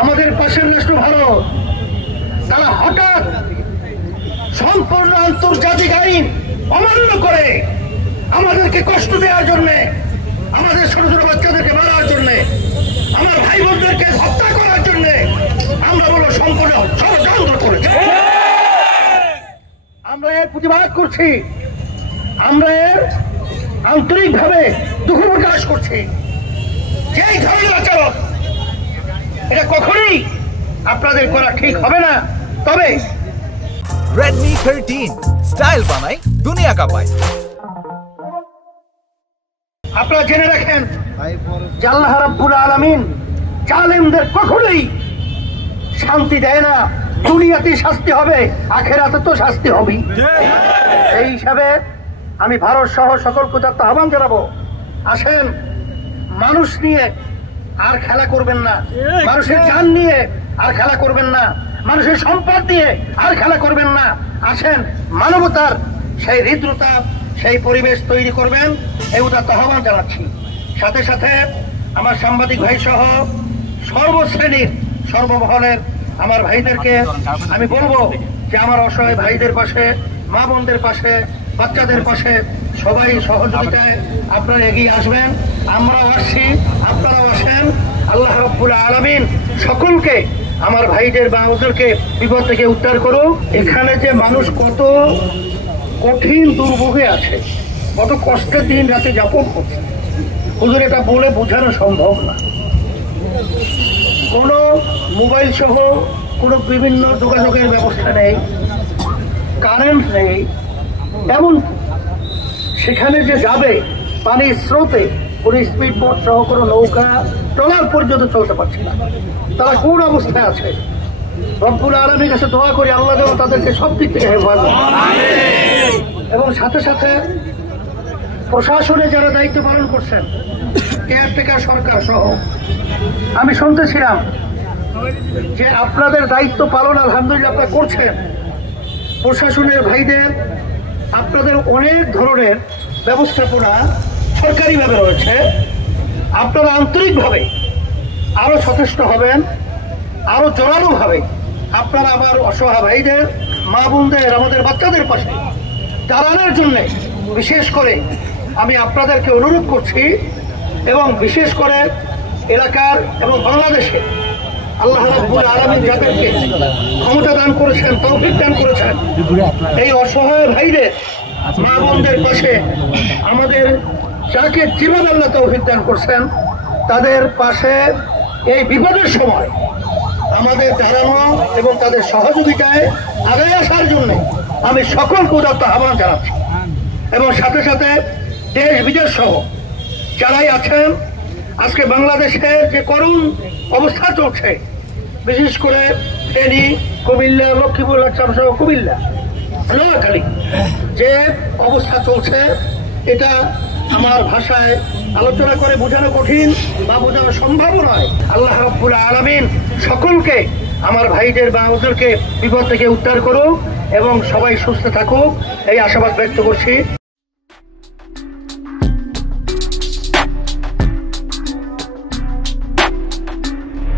আমাদের পাশের রাষ্ট্র ভারত, তারা হঠাৎ সম্পূর্ণ আন্তর্জাতিক আইন অমান্য করে আমাদেরকে কষ্ট দেওয়ার জন্য, আমাদের ছোট ছোট বাচ্চাদেরকে মারার জন্য, আমার ভাই বোনদেরকে হত্যা করার জন্য আমরা বলো সম্পূর্ণ ষড়যন্ত্র করেছি। আমরা এর প্রতিবাদ করছি, আমরা এর আন্তরিকভাবে দুঃখ প্রকাশ করছি। যেই ধরনের আচরণ এটা কখনোই আপনাদের করা ঠিক হবে না। তবে Redmi 13 স্টাইল বানাই দুনিয়া কাঁপায়। আপনারা জেনে রাখেন যে আল্লাহ রাব্বুল আলামিন জালেমদের কখনোই শান্তি দেয় না। দুনিয়াতে শাস্তি হবে, আখিরাতে তো শাস্তি হবে। এই হিসাবে আমি ভারত সহ সকল কুজাত আহ্বান জানাবো, আসেন মানুষ নিয়ে আর খেলা করবেন না, মানুষের জান নিয়ে আর খেলা করবেন না, মানুষের সম্পদ নিয়ে আর খেলা করবেন না। আসেন মানবতার সেই হৃদ্রতা, সেই পরিবেশ তৈরি করবেন, এই উদাত্ত আহ্বান জানাচ্ছি। সাথে সাথে আমার সাংবাদিক ভাই সহ সর্বশ্রেণীর সর্বমহলের আমার ভাইদেরকে আমি বলবো যে আমার অসহায় ভাইদের পাশে, মা বোনদের পাশে, বাচ্চাদের পাশে সবাই সহযোগিতায় আপনারা এগিয়ে আসবেন। আমরাও আসছি, আপনারাও আসেন। আল্লাহ রাব্বুল আলামিন সকলকে, আমার ভাইদের বা ওদেরকে বিপদ থেকে উদ্ধার করুক। এখানে যে মানুষ কত কঠিন দুর্ভোগে আছে, কত কষ্টের দিন রাতে যাপন করছে, হুজুর এটা বলে বোঝানো সম্ভব না। কোনো মোবাইল সহ কোনো বিভিন্ন যোগাযোগের ব্যবস্থা নেই, কারেন্ট নেই, এমন সেখানে যে যাবে পানির স্রোতে কোনো স্পিড বোট সহ কোনো নৌকা ট্রলার পর্যন্ত চলতে পারছে না। তারা কোন অবস্থায় আছে? রব্বুল আলামিনের কাছে দোয়া করি আল্লাহ যেন তাদেরকে সব দিক থেকে হেফাজত। এবং সাথে সাথে প্রশাসনে যারা দায়িত্ব পালন করছেন, কেয়ারটেকার সরকার সহ, আমি শুনতেছিলাম যে আপনাদের দায়িত্ব পালন আলহামদুলিল্লাহ আপনারা করছেন। প্রশাসনের ভাইদের আপনাদের অনেক ধরনের ব্যবস্থাপনা সরকারিভাবে রয়েছে। আপনারা আন্তরিকভাবে আরো সচেষ্ট হবেন, আরো জোরালোভাবে আপনারা আমার অসহায় ভাইদের, মা বোনদের, আমাদের বাচ্চাদের পাশে দাঁড়ানোর জন্য বিশেষ করে আমি আপনাদেরকে অনুরোধ করছি। এবং বিশেষ করে এলাকার এবং বাংলাদেশে আল্লাহ রাব্বুল আলামিন যাদেরকে ক্ষমতা দান করেছেন, তৌফিক দান করেছেন, এই অসহায় ভাইদের, মা বোনদের পাশে আমাদের যাকে যেভাবে আল্লাহ তৌফিক দান করছেন তাদের পাশে এই বিপদের সময় আমাদের দাঁড়ানো এবং তাদের সহযোগিতায় আগায় আসার জন্য আমি সকলকে উদাত্ত আহ্বান জানাচ্ছি। এবং সাথে সাথে দেশ বিদেশ সহ যারাই আছেন, আজকে বাংলাদেশের যে করুণ অবস্থা চলছে, বিশেষ করে ফেনী, কুমিল্লা, লক্ষ্মীপুর, লাকসাম সহ কুমিল্লা, নোয়াখালী যে অবস্থা চলছে, এটা আমার ভাষায় আলোচনা করে বোঝানো কঠিন বা বোঝানো সম্ভব নয়। আল্লাহ রাব্বুল আলামিন সকলকে, আমার ভাইদের বা ওদেরকে বিপদ থেকে উদ্ধার করুক এবং সবাই সুস্থ থাকুক, এই আশাবাদ ব্যক্ত করছি।